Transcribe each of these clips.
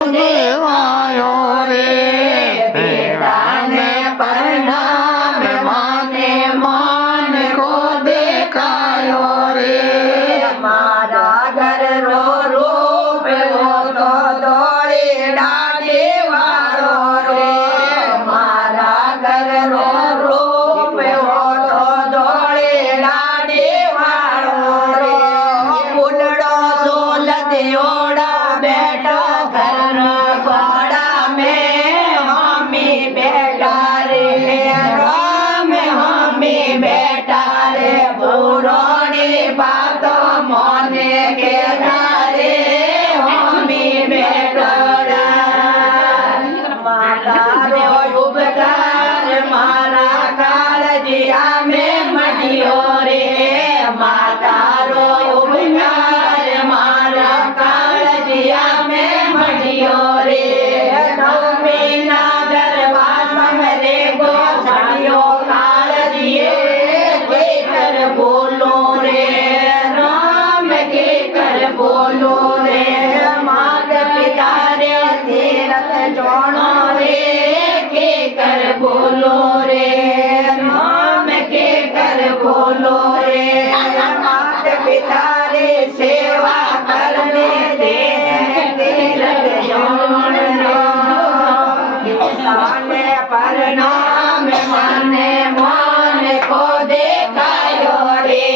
દેવાયો રે ભેડાને પરણામ માને માન કો દેખાયો રે મારા ઘર રો રૂપ તો દોડીડા દેવાળો રે મારા ઘર રો રૂપ તો દોડીડા દેવાળો રે ફૂલડો સોલ દેવડા બેઠા ઘર ગોડા મેં હમી બેઠા રે રામ હમી બેઠા રે પુરોણી બાતો મોને કેતા રે હમી બેઠા માતારો ઉપકાર મારા કાળજીયા મેં મઢ્યો રે માતારો ઉપકાર મારા કાળજીયા મેં મઢ્યો રે નવમીના દરબારમાં રે ગોસાળીઓ કાળજીએ કે કર બોલો રે રામ કે કર બોલો રે માત પિતા રે તીરથ જોણો રે કે કર બોલો રે રામ કે કર બોલો રે માત પિતા રે સેવા કરને દે તીરથ જોણો રે પિતાને પરણામ માને માન કો દેખાયો રે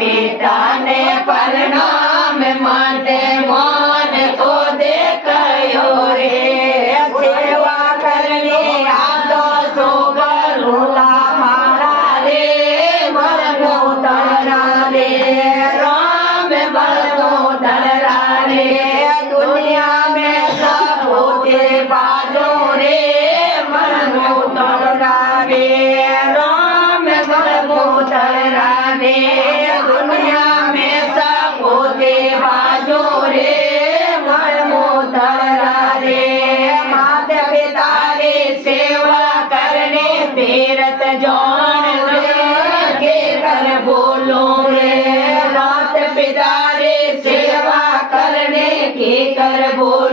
પિતાને પરણામ માને માન કો દેખાયો રે સેવા કરને આદો સોગરુલા મારા રે વરનો તરા રે રામ વરનો તરા રે દુનિયા में सब होते बाजो रे वरनो तरा रे राम वरनो तरा रे दुनिया में सब होते बाजो रे वरनो तरा रे माता पिता रे सेवा करने तीरथ जान रे के कर बोलो रे माता पिता रे सेवा करने के कर बोलो